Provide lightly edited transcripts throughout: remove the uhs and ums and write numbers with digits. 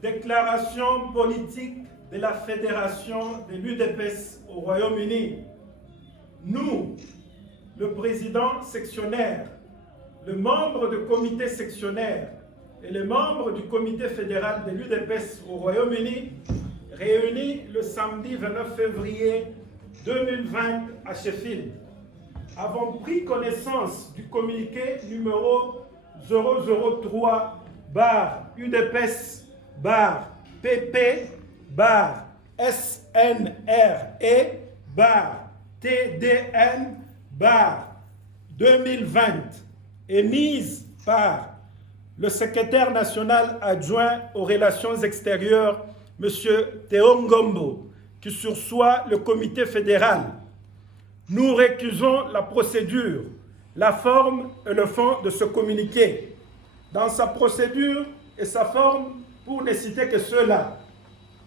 Déclaration politique de la Fédération de l'UDPS au Royaume-Uni. Nous, le président sectionnaire, le membre du comité sectionnaire et les membres du comité fédéral de l'UDPS au Royaume-Uni, réunis le samedi 29 février 2020 à Sheffield, avons pris connaissance du communiqué numéro 003-UDPS-PP-TDN-2020 émise par le secrétaire national adjoint aux relations extérieures, M. Théo Ngombo, qui sursoit le comité fédéral. Nous récusons la procédure, la forme et le fond de ce communiqué. Dans sa procédure et sa forme, pour ne citer que cela,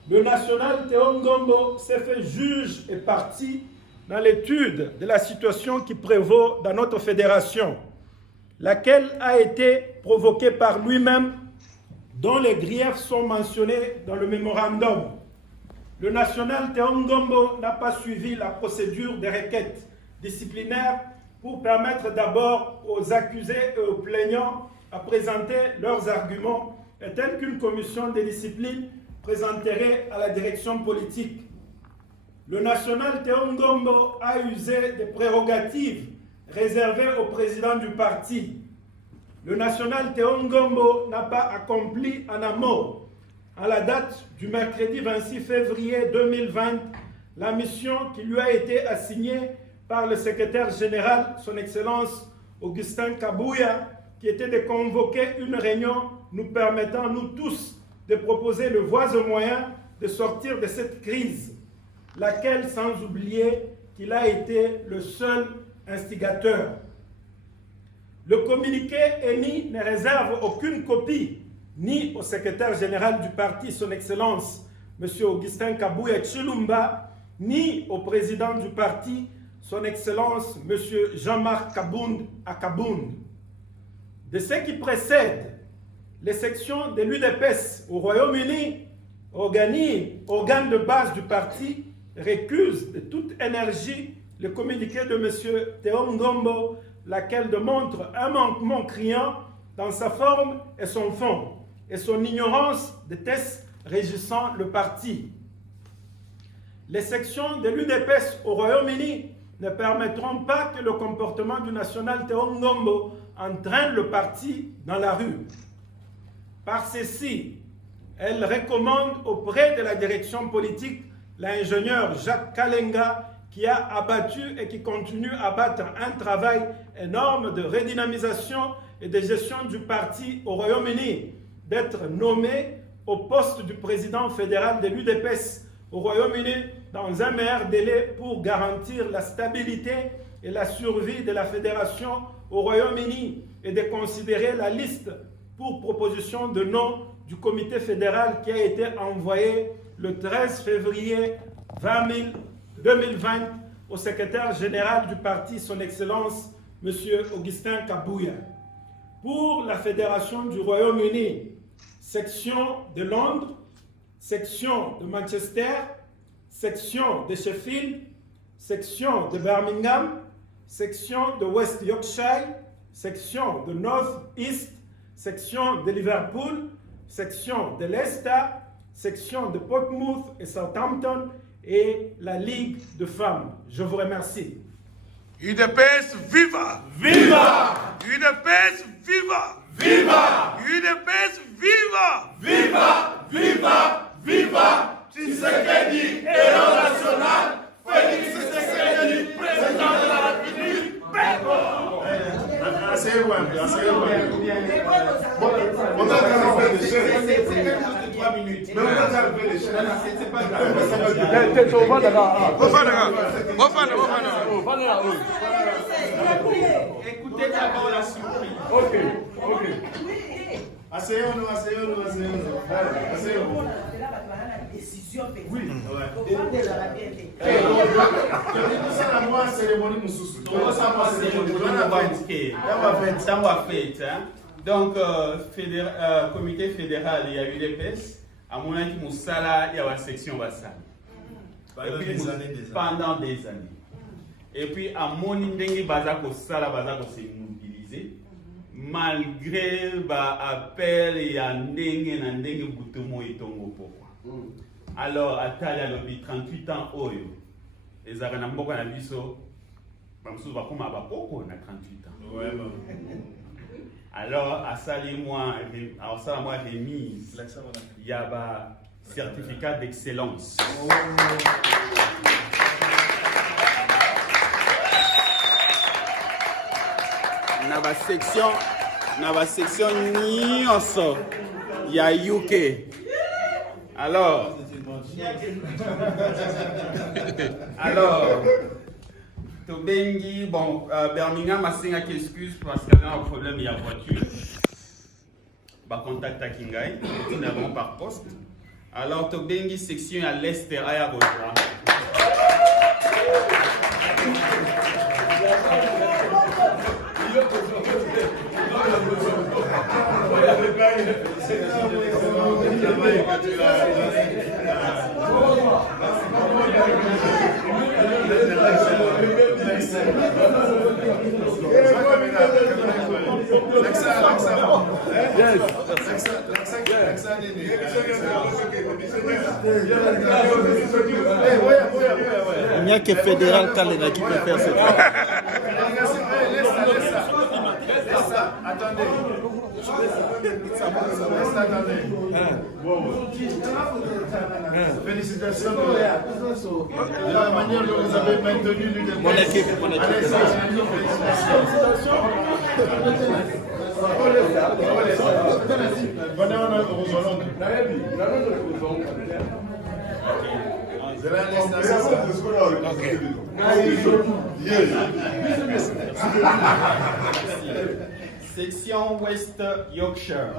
le national Théo Ngombo s'est fait juge et partie dans l'étude de la situation qui prévaut dans notre fédération, laquelle a été provoquée par lui-même, dont les griefs sont mentionnés dans le mémorandum. Le national Théo Ngombo n'a pas suivi la procédure des requêtes disciplinaires pour permettre d'abord aux accusés et aux plaignants à présenter leurs arguments, et telle qu'une commission de discipline présenterait à la direction politique. Le national Théo Ngombo a usé des prérogatives réservées au président du parti. Le national Théo Ngombo n'a pas accompli en amont, à la date du mercredi 26 février 2020, la mission qui lui a été assignée par le secrétaire général, son Excellence Augustin Kabouya, qui était de convoquer une réunion nous permettant, nous tous, de proposer le voies et moyens de sortir de cette crise, laquelle, sans oublier qu'il a été le seul instigateur. Le communiqué émis ne réserve aucune copie ni au secrétaire général du parti, son Excellence, M. Augustin Kabouya Chilumba, ni au président du parti, son Excellence, M. Jean-Marc Kabound Akabound. De ce qui précède, les sections de l'UDPS au Royaume-Uni, organes de base du parti, récusent de toute énergie le communiqué de M. Théo Ngombo, laquelle démontre un manquement criant dans sa forme et son fond, et son ignorance des tests régissant le parti. Les sections de l'UDPS au Royaume-Uni ne permettront pas que le comportement du national Théo Ngombo entraîne le parti dans la rue. Par ceci, elle recommande auprès de la direction politique l'ingénieur Jacques Kalenga, qui a abattu et qui continue à battre un travail énorme de redynamisation et de gestion du parti au Royaume-Uni, d'être nommé au poste du président fédéral de l'UDPS au Royaume-Uni dans un meilleur délai pour garantir la stabilité et la survie de la fédération au Royaume-Uni, et de considérer la liste pour proposition de nom du comité fédéral qui a été envoyée le 13 février 2020 au secrétaire général du parti, son Excellence, M. Augustin Kabouya. Pour la Fédération du Royaume-Uni, section de Londres, section de Manchester, section de Sheffield, section de Birmingham, section de West Yorkshire, section de North East, section de Liverpool, section de Leicester, section de Portsmouth et Southampton, et la Ligue de femmes. Je vous remercie. UDPS, viva! Viva! UDPS, viva! Viva! UDPS, viva! Viva! Viva! Viva! Tshisekedi, héros national! Félix Tshisekedi, président de la République! Asseyez-vous un peu, asseyez-vous un peu. On a fait des chaînes. C'est 3 minutes. Mais on a fait des chaînes. C'est pas grave. Écoutez d'abord la surprise. Ok. Asseyons-nous. Asseyons-nous. Oui. Donc, comité fédéral, il y a UDPS, amonaki mosala ya basection basali pendant des années. Et puis amoni ndenge baza kosala baza kose mobiliser malgré ba appel ya ndenge na ndenge butomo etongo pokwa. Alors atali alobi 38 ans oyo ezaka na mboka na biso bamususu bakoma bapoko na 38 ans. Ouais, bon. Alors asali moi remise ya ba certificat d'excellence. Na ba section nyonso ya UK. Alors tobengi bon Birmingham asinga qui excuse parce qu'il y a un problème il y a voiture. Ba contact à Kingai, nous avons par poste. Alors tobengi section à l'est à Roja. Il n'y a que Fédéral Kalena qui peut faire ce travail. Attendez. Félicitations de la manière dont vous avez maintenu l'UDPS. Mon équipe. Venez, on a rejoint. Section West Yorkshire.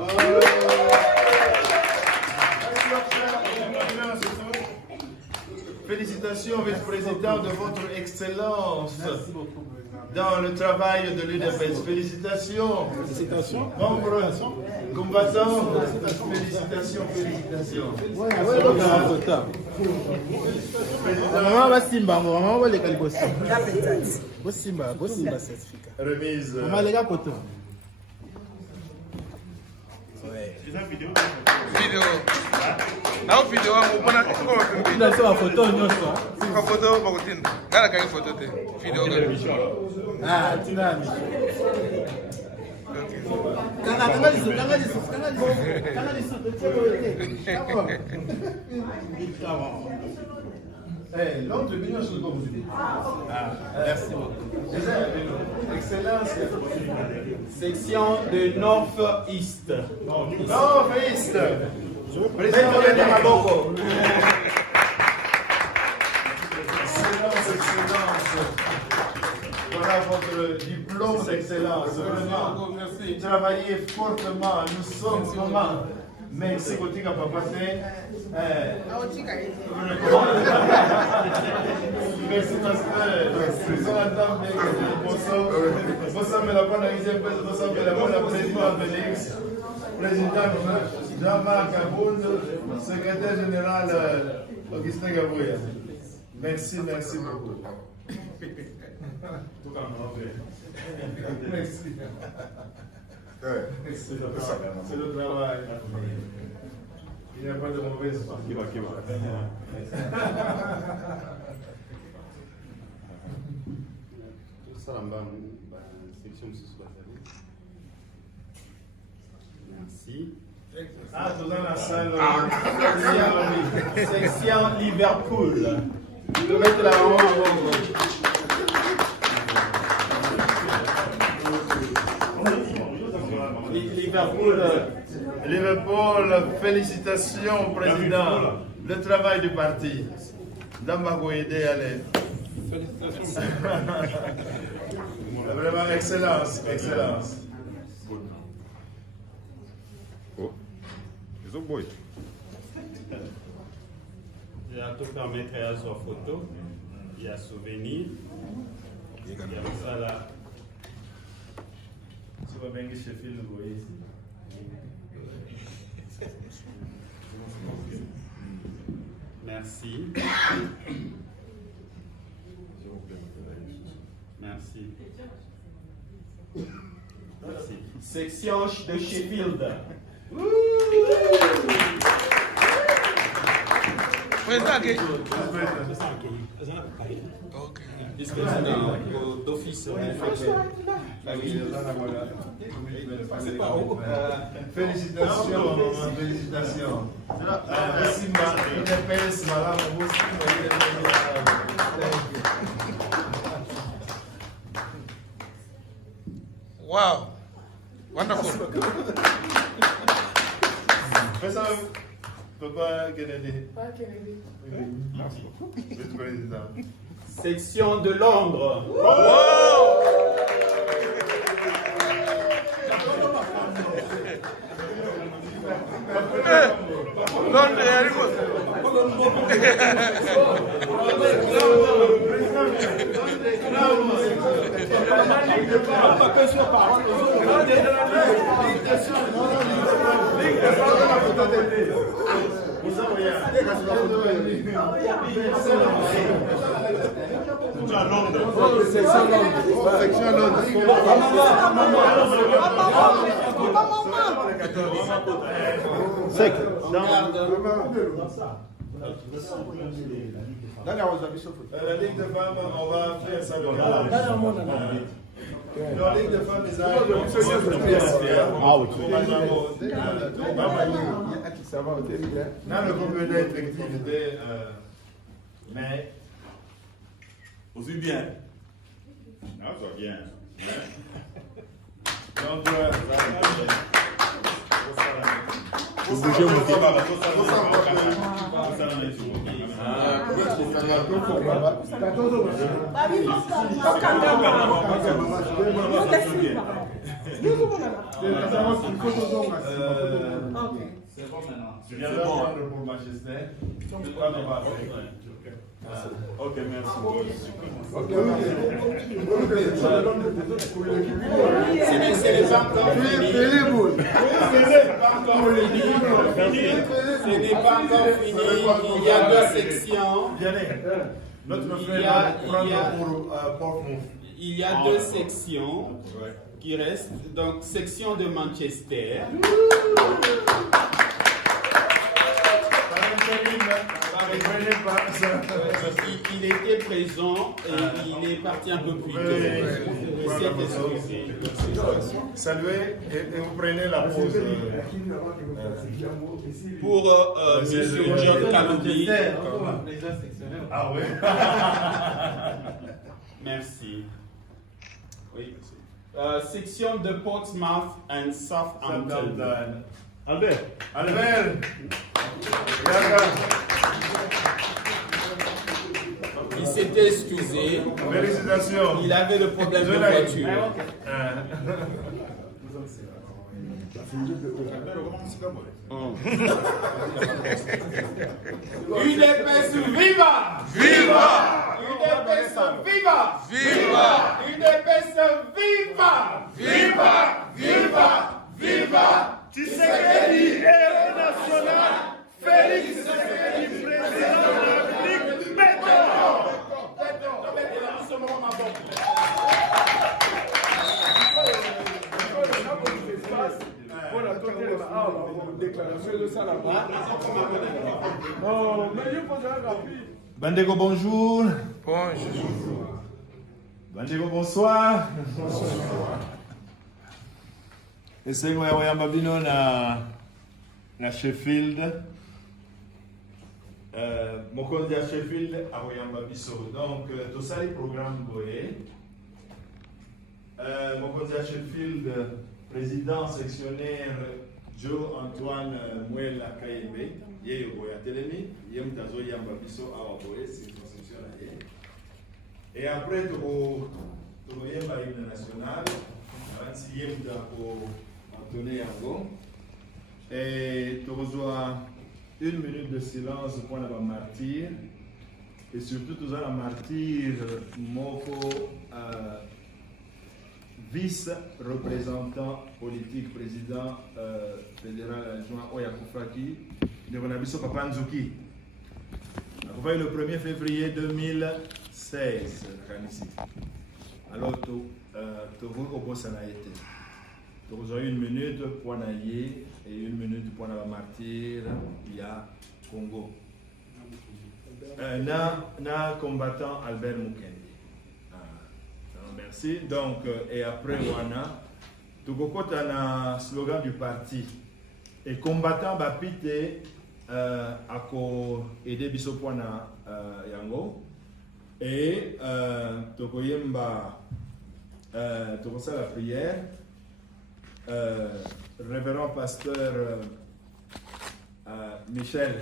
Félicitations, vice-président, de votre excellence dans le travail de l'UDPS. Félicitations. Membres, combattants, félicitations. Remise. Vidéo. Na vidéo mo bona ko. Ila so photo nyonso. Ko photo ba kutinda. Ngala ka photo te. Vidéo ka. Ah, tinani. L'autre vient sur le compte. Merci beaucoup. Excellence. Section de North-East. North-East. Président de Maboko. Excellence. Voilà votre diplôme d'excellence. Vraiment, travaillez fortement. Nous sommes comment? Mais c'est côté papa merci pasteur. Nous sommes en train de vous la président Félix, président Jean-Marc Abound, secrétaire général Augustin Gabouya. Merci beaucoup. Merci. C'est le travail. Il n'y a pas de mauvaise part. Merci. Ah, tout dans la salle. Section Liverpool. Je vais mettre la main Liverpool, félicitations, président. Le travail du parti. Dambago aider à l'aide. Félicitations. Vraiment, excellence. Je vais te permettre à sur photo. Il y a souvenir. Il y a ça là. Tu vas bien que je file le voyez ici. Merci. Merci. Merci. Section de Sheffield. Président, ok. Ok. Vice-président d'office. Félicitations, félicitations. Merci, Wow. Wonderful. Papa Kennedy. Vice-président. Section de Londres. Londres, arrivo. La Ligue de femmes, on va faire ça. La Ligue de femmes, dans le comité effectif de mais Aussi bien. Non, ça va bien. donc je viens d'attendre pour Manchester. Ok, merci. C'est les pas encore fini. Ce n'est pas encore fini. Il y a deux sections. Notre frère va prendre pour Portsmouth. Il y a deux sections qui restent. Donc, section de Manchester. Il était présent et il est parti un peu plus tôt. Il s'est excusé. Saluez et vous prenez la pause. Pour Monsieur John Kaloubi. Ah oui. Merci. Oui, section de Portsmouth and Southampton. Albert. Il s'était excusé. Félicitations. Il avait le problème de voiture. Une épaisse viva! Viva! Une épaisse viva! Viva! Une épaisse viva! Viva! Viva! Viva! Tshisekedi, héros national, Félix Tshisekedi, président de la République, maintenant. Bandego, bonjour. Bonjour. Bandego, bonsoir. Esengo ya wayamba bino na Sheffield. Mokonzi ya Sheffield akoyamba biso. Donc tosali programme boye. Mokonzi ya Sheffield, président sectionnaire Joe Antoine Mwela Kayembe, yeye boya telemi, yeye mtazo yamba biso awa boye circonscription na ye. Et après to yemba hymne national, avansi yeye mtako Anthony Yango. Et tu reçois 1 minute de silence pour la martyr. Et surtout, tu as la martyr Moko, vice-représentant politique, président fédéral adjoint Oya Koufaki, de Bonabiso Papa Nzuki. Vous voyez le 1er février 2016. Alors, tu vous opposez à été. Vous avez 1 minute pour Naïe et 1 minute pour la martyr, il y a Congo. Na combattant Albert Mukende. Merci. Donc, et après, Wana, tu as un slogan du parti. Et combattant Bapite a aidé Biso Pwana Yango. Et tu as la prière. Révérend pasteur Michel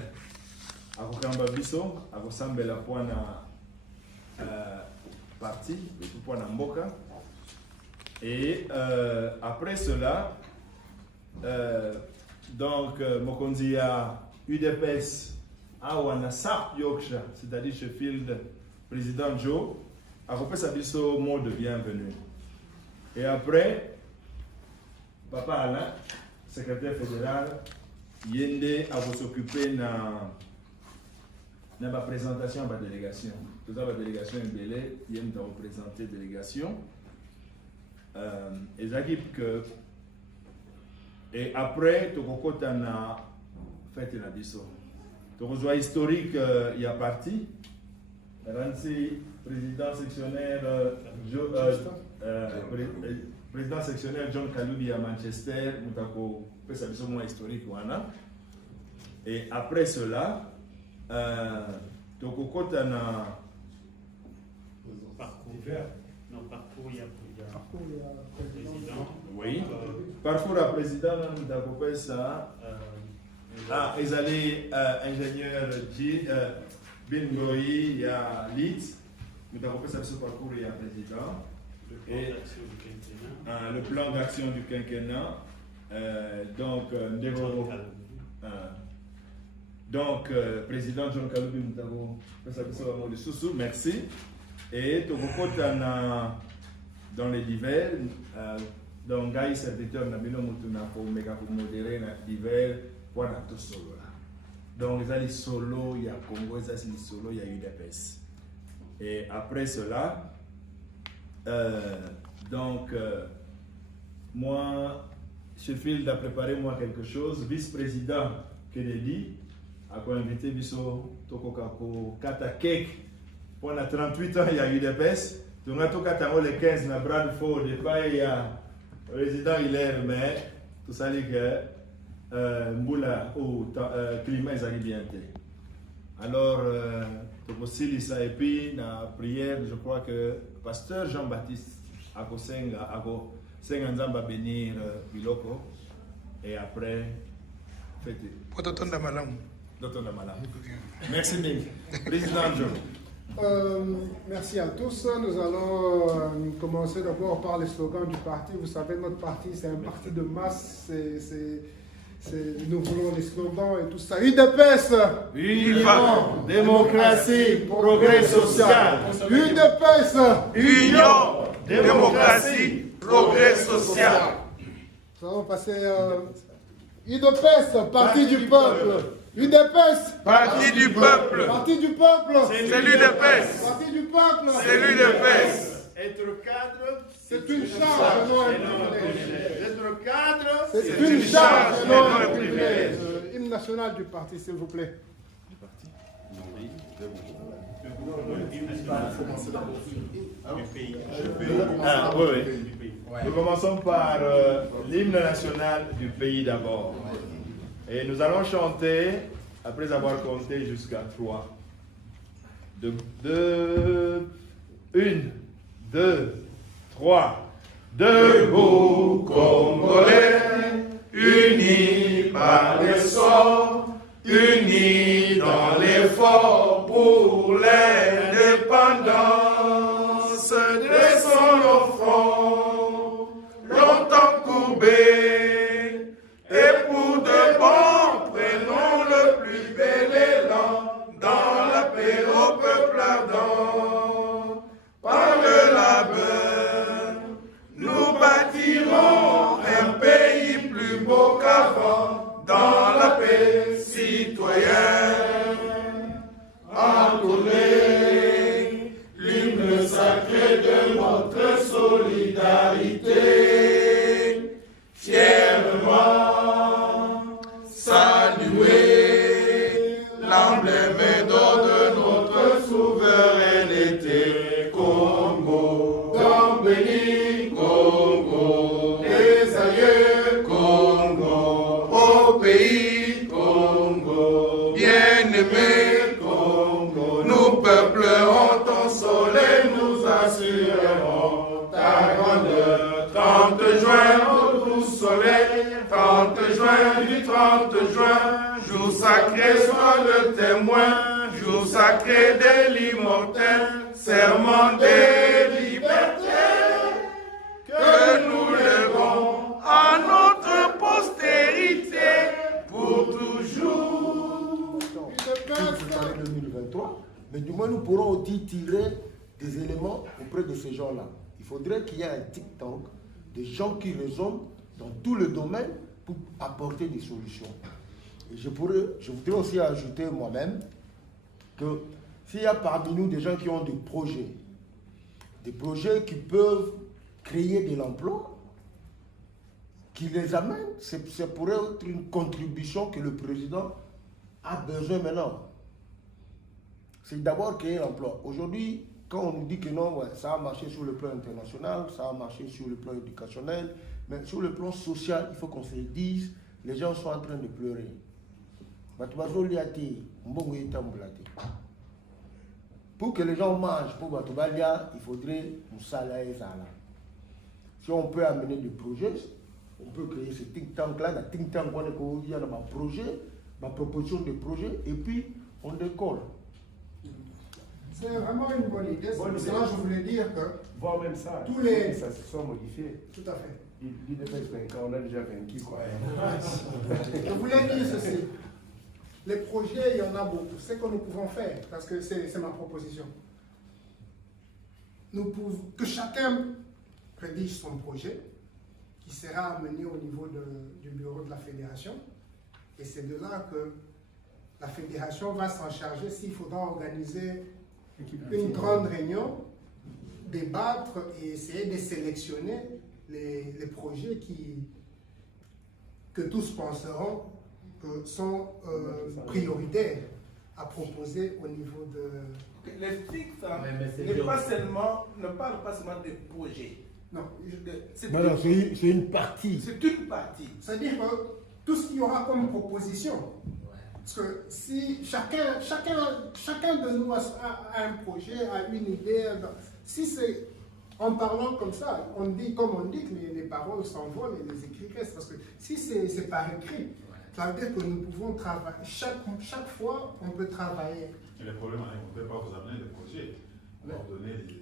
akokamba biso akosambela pwana parti pwana mboka et après cela donc mokonzi ya UDPS awana South Yorkshire, c'est-à-dire Sheffield, président Joe akopesa biso mot de bienvenue et après Papa Alain, secrétaire fédéral, Yende a s'occuper de la présentation de la délégation. Toute la délégation est belle, Yende a représenté la délégation. Et après, tu as fait la biso. Tu as historique, il y a parti. Président sectionnaire, président sectionnaire John Kalubi à Manchester, nous avons fait ça historique. Et après cela, Tokoko Tana. Parcours, il y a président. Oui. Parcours à président, nous avons fait ça. Ils allaient ingénieur Bingoyi, il y a Leeds. Nous avons fait ça ce parcours, il y a président. Et le plan d'action du quinquennat. Donc, président John Kalubi, nous avons fait ça de sous-sous, merci. Et dans les divers, donc, Gaï serviteur Namino Mutuna pour modérer les divers pour tout solo. Donc, il y a les solos, il y a Congo, il y a les solos, il y a UDPS. Et après cela, moi, Sheffield a préparé moi quelque chose. Vice-président Kennedy a invité Bisso Tokokako Kata Cake. Pendant 38 ans, il y a UDPS. Donc, à les 15, na Bradford, et pas il y a le président Hilaire, mais tout ça, c'est que Mboula ou climat est bien. Alors, et puis, dans la prière, je crois que pasteur Jean-Baptiste Senganzamba bénir Biloko et après fêter. Merci mille. Président John. Merci à tous. Nous allons commencer d'abord par les slogans du parti. Vous savez, notre parti, c'est un parti de masse. Nous voulons les slogans et tout ça. UDPS, Union, démocratie, progrès social. UDPS, Union, démocratie, progrès social. Nous allons passer UDPS, parti du peuple. UDPS, Parti du peuple. Parti du peuple. C'est l'UDPS. Parti du peuple. C'est l'UDPS. Être cadre, c'est une charge, non un privilège. Être cadre, C'est une charge, non un privilège. Hymne national du parti, s'il vous plaît. Oui. Nous commençons par l'hymne national du pays d'abord. Et nous allons chanter, après avoir compté jusqu'à 3. 1, 2, 3. Debout, Congolais, unis par l'essor, unis dans l'effort pour l'indépendance. Dressons nos fronts, longtemps courbés, et pour de bon, prenons le plus bel élan dans la paix au peuple ardent. Par le labeur, nous bâtirons un pays plus beau qu'avant, dans la paix citoyenne. l'emblème d'or de notre souveraineté. Congo, dans béni, Congo, les aïeux, Congo, au pays, Congo, bien-aimé, Congo, nous peuplerons ton soleil, nous assurerons ta grandeur. 30 juin, au doux soleil, 30 juin du 30 juin, jour sacré soit le témoin, jour sacré de l'immortel, serment des libertés, que nous lèverons à notre postérité pour toujours. Cette année 2023, mais du moins nous pourrons aussi tirer des éléments auprès de ces gens-là. Il faudrait qu'il y ait un think-tank, des gens qui raisonnent dans tous les domaines pour apporter des solutions. Et je voudrais aussi ajouter moi-même que s'il y a parmi nous des gens qui ont des projets qui peuvent créer de l'emploi, qu'ils les amènent, ça pourrait être une contribution que le président a besoin maintenant. C'est d'abord créer l'emploi. Aujourd'hui, quand on nous dit que non, ouais, ça a marché sur le plan international, ça a marché sur le plan éducationnel, mais sur le plan social, il faut qu'on se dise, les gens sont en train de pleurer. Pour que les gens mangent, pour Batobalia, il faudrait un salaire. Si on peut amener des projets, on peut créer ce think tank-là, le think tank, il y a un projet, ma proposition de projet, et puis on décolle. C'est vraiment une bonne idée. C'est là je voulais dire que Voir même ça, tous les... ça se soit modifié. Tout à fait. Il devait être vainqueur, on a déjà vaincu quoi. Je voulais dire ceci. Les projets, il y en a beaucoup. C'est ce que nous pouvons faire, parce que c'est ma proposition. Que chacun rédige son projet, qui sera amené au niveau du bureau de la fédération. Et c'est de là que la fédération va s'en charger s'il faudra organiser une grande réunion, débattre et essayer de sélectionner les projets que tous penseront que sont prioritaires à proposer au niveau de... Les think tanks ne parlent pas seulement des projets. Non, c'est une partie. C'est une partie. C'est-à-dire que tout ce qu'il y aura comme proposition, parce que si chacun de nous a un projet, a une idée, si c'est en parlant comme ça, on dit que les paroles s'envolent et les écrits restent, parce que si c'est par écrit, ça veut dire que nous pouvons travailler, chaque fois on peut travailler. Et le problème, on ne peut pas vous amener des projets.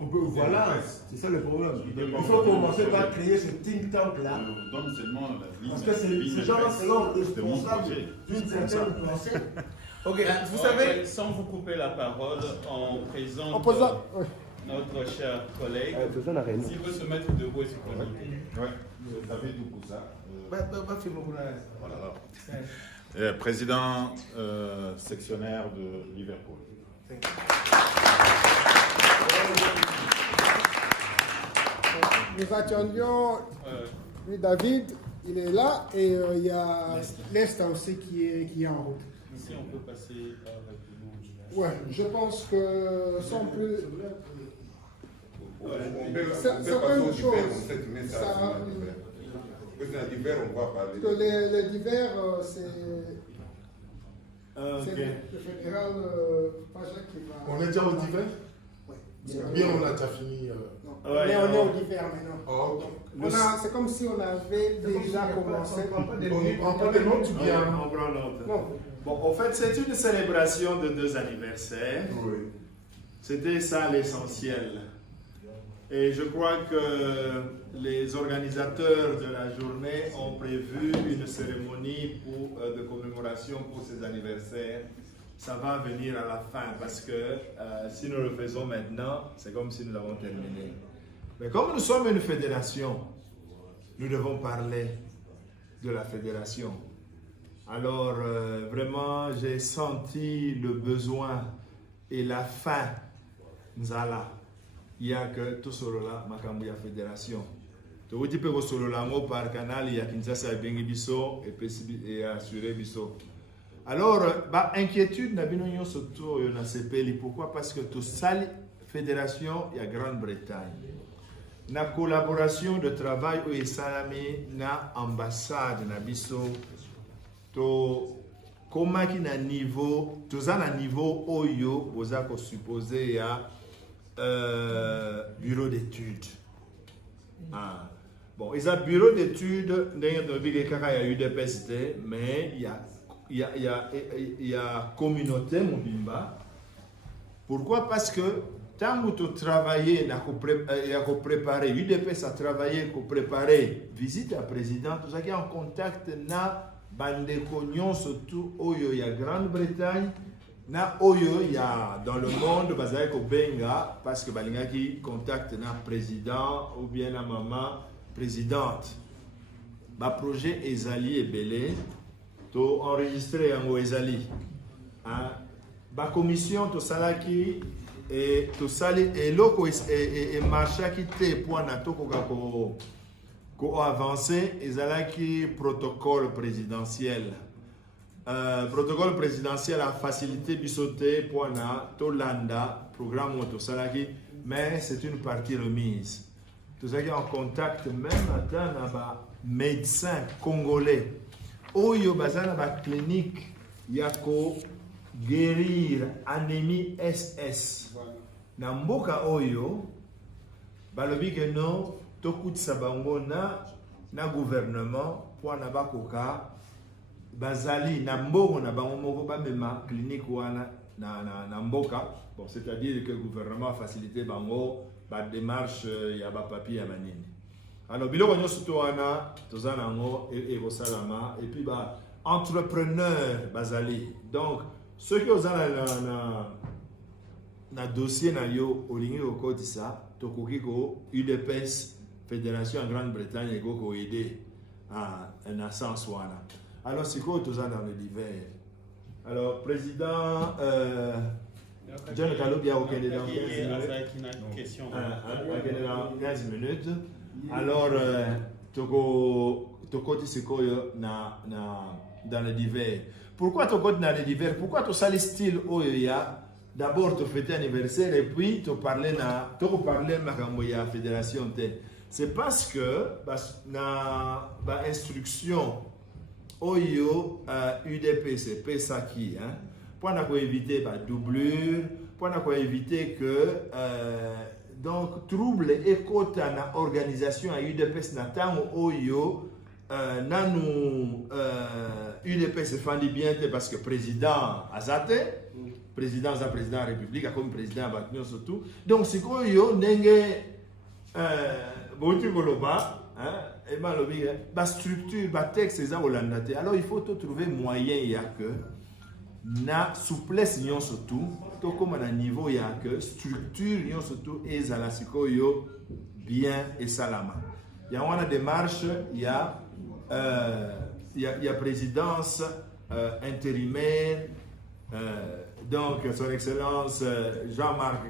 Voilà, c'est ça le problème. Il faut commencer par créer ce think tank-là. Donne seulement la ligne. Parce que ces gens sont responsables d'une certaine pensée. Ok, vous savez, sans vous couper la parole, on présente notre cher collègue. S'il veut se mettre debout et se présenter. Oui, David Doukoussa. Président sectionnaire de Liverpool. Nous attendions, lui David, il est là, et il y a l'Est aussi qui est en route. Ici, on peut passer rapidement. Ouais, je pense que sans plus... Certaines choses, que les divers, c'est le fédéral Pajak qui va... On est déjà au divers? Oui. Bien, on a déjà fini. Mais on est au divers maintenant. C'est comme si on avait déjà commencé. On ne prend pas des notes ou bien? On prend l'autre. Non. Bon, en fait, c'est une célébration de 2 anniversaires. Oui. C'était ça l'essentiel. Et je crois que les organisateurs de la journée ont prévu une cérémonie de commémoration pour ces anniversaires. Ça va venir à la fin parce que si nous le faisons maintenant, c'est comme si nous avons terminé. Mais comme nous sommes une fédération, nous devons parler de la fédération. Alors vraiment, j'ai senti le besoin et la faim. Nzala. Il y a que tout solo là, Makambuya Fédération. Tu dis que solo là, par canal, il y a Kinshasa et Bengi Bisso et assuré Bisso. Alors, bah, inquiétude n'a bien eu surtout na CPLI. Pourquoi? Parce que toute sale fédération il y a Grande-Bretagne. Na collaboration de travail où salami na ambassade na biso to comment qui na niveau tous na niveau oyo oza ko supposé ya bureau d'études. Ah. Bon, ils ont bureau d'études dans le UDPS, mais il y a communauté Mobimba. Pourquoi? Parce que tant que tu travailles, il y a préparé, l'UDPS a travaillé pour préparer visite à président, tout ça qui est en contact na bande cognon surtout Oyo, il y a Grande-Bretagne, na Oyo, il y a dans le monde, bazai ko benga, parce que balinga qui contacte na président ou bien na maman présidente. Le projet Ezali et Belé, tu enregistré en Ezali. La commission, tu salaki et tu sali et loko et marcha qui te pour na to ko avancer Ezalaki protocole présidentiel. Protocole présidentiel a facilité bisoté pour na to landa programme to salaki, mais c'est une partie remise. Tout ça qui est en contact même avec un médecin congolais. Oyo bazana ba clinique yako guérir anémie SS. Na mboka oyo balobi que non tokutisa bango na gouvernement pour na bakoka bazali na mbongo na bango moko ba mema clinique wana na mboka. Bon, c'est-à-dire que le gouvernement a facilité bango ba démarche ya ba papier ya manini. Alors biloko nyonso to wana tozana ngo e salama et puis ba entrepreneur bazali. Donc ceux qui ozana na dossier na yo olingi okotisa tokoki ko UDPS Fédération en Grande-Bretagne et ko aider à un sens wana. Alors c'est quoi tozana dans le divers. Alors président John Kalobia au Canada dans 15 minutes. Alors, Toko Tissekoyo dans le divers. Pourquoi Toko dans le divers? Pourquoi tu as le style Oya? D'abord, tu fêtes anniversaire et puis tu parles de la fédération. C'est parce que na instruction Oyo UDPC, Pesaki, hein? Pour éviter la doublure, pour éviter que donc trouble et quota na organisation à UDPS na tango oyo nanu UDPS fandi bien parce que président azate président de la République comme président batnion surtout donc c'est quoi yo ndenge botu koloba hein et malobi ba structure ba texte ça holandate alors il faut trouver moyen ya que na souplesse nyon surtout to comme na niveau ya que structure nyon surtout ezala sikoyo bien et salama ya wana démarche ya présidence intérimaire donc son excellence Jean-Marc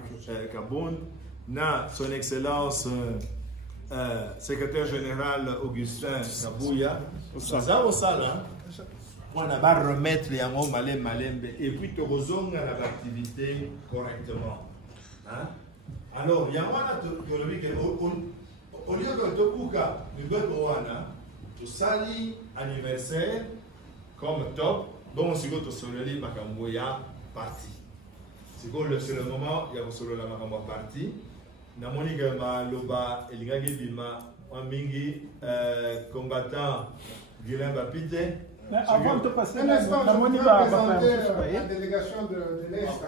Kaboun na son excellence secrétaire général Augustin Kabouya ça au sala on va remettre les amours malembe et puis tu rezonga l'activité correctement. Hein? Alors, il y a un au lieu de te kuka, tu sali anniversaire comme top, bon, si tu sololi makamboya parti. C'est le moment, il y a solo la makamboya parti. Namoni gama loba elingagi bima mingi combattant Guilain Bapite. Mais avant de passer un instant, je voudrais présenter la délégation de l'Est.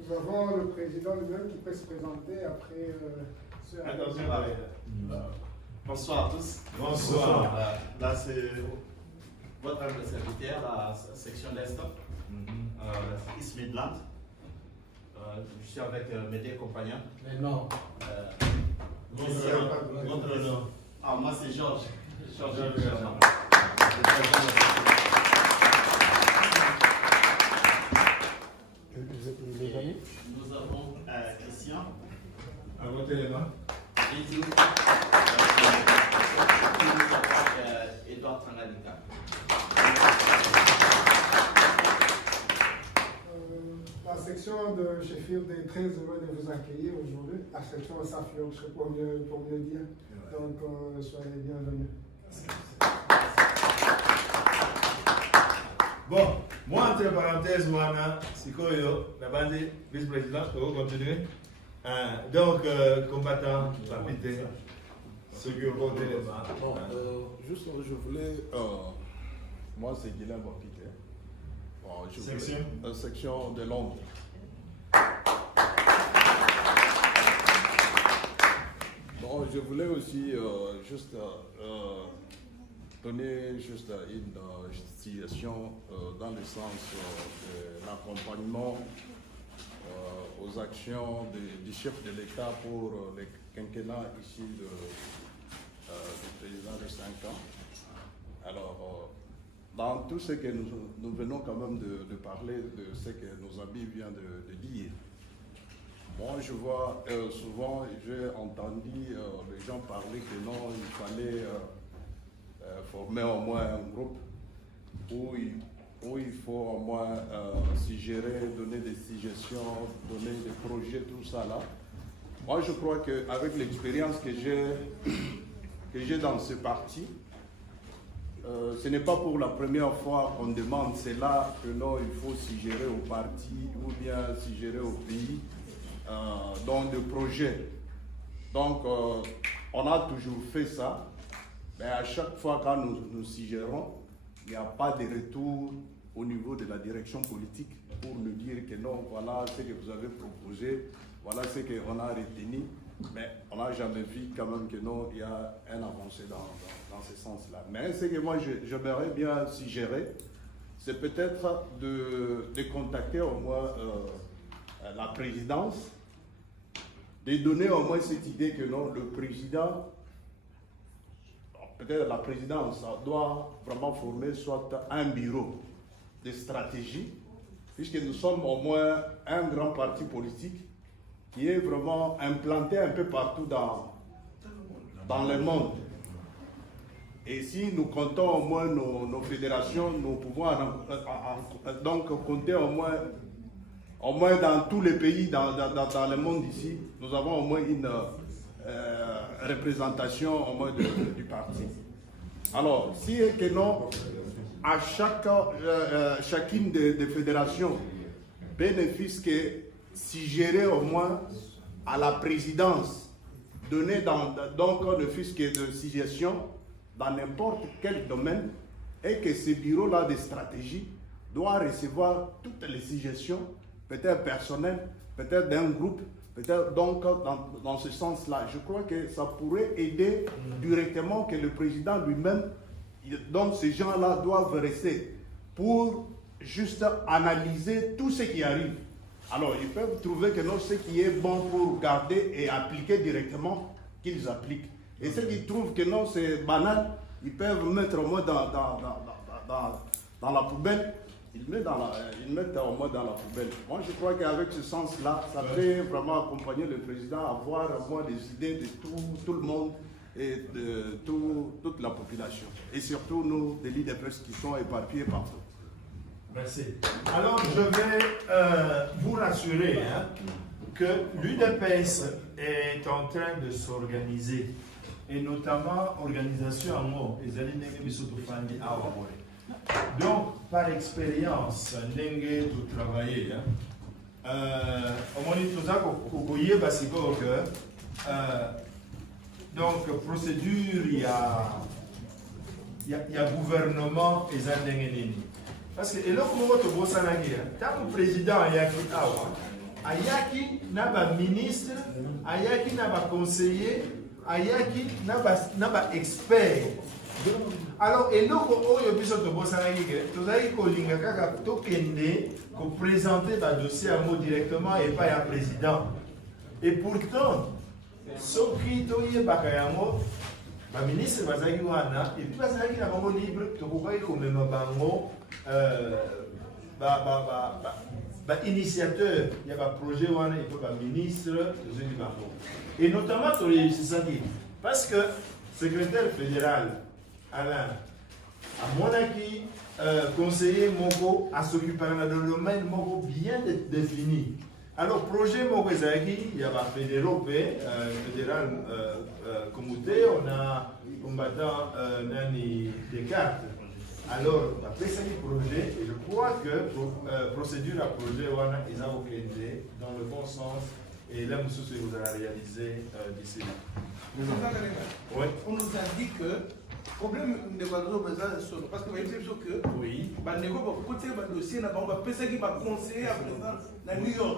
Nous avons le président lui-même qui peut se présenter après ce... Attention, bonsoir à tous. Bonsoir. Là, c'est votre humble serviteur, la section l'Est, East Midland. Je suis avec mes deux compagnons. Mais non. Votre nom. Ah, moi, c'est Georges. Georges. Nous avons Christian. À votre élément. Jésus. Edouard Trangalika. section de Sheffield est très heureux de vous accueillir aujourd'hui. La section Safiok, je sais pas pour mieux dire. Donc, soyez les bienvenus. Bon, moi, entre parenthèses, moi, Sikoyo, la bande vice-président, je vais continuer. Donc, combattant, capitaine, ceux qui ont voté les mains. Bon, juste, je voulais. Moi, c'est Guilain Bapité. Bon, section de Londres. Bon, je voulais aussi juste donner juste une justification dans le sens de l'accompagnement aux actions du chef de l'État pour le quinquennat ici du président de 5 ans. Alors, dans tout ce que nous venons quand même de parler de ce que nos amis viennent de dire, moi je vois souvent, j'ai entendu les gens parler que non, il fallait former au moins un groupe où il faut au moins suggérer, donner des suggestions, donner des projets, tout ça là. Moi je crois qu'avec l'expérience que j'ai dans ce parti, ce n'est pas pour la première fois qu'on demande cela, que non, il faut suggérer au parti ou bien suggérer au pays dans des projets. Donc, on a toujours fait ça, mais à chaque fois quand nous suggérons, il n'y a pas de retour au niveau de la direction politique pour nous dire que non, voilà ce que vous avez proposé, voilà ce qu'on a retenu. Mais on n'a jamais vu quand même que non, il y a un avancé dans ce sens-là. Mais ce que moi j'aimerais bien suggérer, c'est peut-être de contacter au moins la présidence, de donner au moins cette idée que non, le président, peut-être la présidence doit vraiment former soit un bureau de stratégie, puisque nous sommes au moins un grand parti politique qui est vraiment implanté un peu partout dans le monde. Et si nous comptons au moins nos fédérations, nous pouvons donc compter au moins dans tous les pays dans le monde ici, nous avons au moins une représentation au moins du parti. Alors, si et que non, à chacune des fédérations bénéficie que si gérer au moins à la présidence, donner donc ne fût-ce que de suggestions dans n'importe quel domaine, et que ce bureau-là de stratégie doit recevoir toutes les suggestions, peut-être personnelles, peut-être d'un groupe, peut-être donc dans ce sens-là. Je crois que ça pourrait aider directement que le président lui-même, donc ces gens-là doivent rester pour juste analyser tout ce qui arrive. Alors, ils peuvent trouver que non, ce qui est bon pour garder et appliquer directement, qu'ils appliquent. Et ceux qui trouvent que non, c'est banal, ils peuvent mettre au moins dans la poubelle. Ils mettent au moins dans la poubelle. Moi, je crois qu'avec ce sens-là, ça peut vraiment accompagner le président à avoir au moins des idées de tout le monde et de toute la population. Et surtout, nous, des leaders de presse qui sont éparpillés partout. Merci. Alors, je vais vous rassurer que l'UDPS est en train de s'organiser, et notamment organisation en mots, les alliés Bisotofandi Awabore. Donc, par expérience, Nenge de travailler, au moment où nous avons donc, procédure, il y a gouvernement et Zandengenini. Parce que, et là, comment tu vois ça, tant que président Ayaki Awa, Ayaki n'a pas ministre, Ayaki n'a pas conseiller, Ayaki n'a pas expert. Alors, et là, quand on a vu ce que tu vois ça, tu as dit qu'on présenter le dossier à mot directement et pas à président. Et pourtant, ce qui est Bakayamo, le ministre Bazagi Wana, et puis Bazagi n'a pas libre, tu vois comme même Bango. Initiateur, il y a un projet où il faut un ministre, et notamment, c'est ça dit, parce que le secrétaire fédéral, Alain, À mon avis, conseiller Moko à s'occuper d'un domaine Moko bien défini. Alors, projet Moko Zaki, il y a un fédéral commuté, on a combattant des cartes. Alors, après ce projet, et je crois que procédure à projet, ils ont dans le bon sens. Et là, monsieur, vous allez réaliser d'ici là. Oui. On nous a dit que le problème de Valdo parce que vous avez dit que oui, le dossier, on va conseiller à présent dans New York.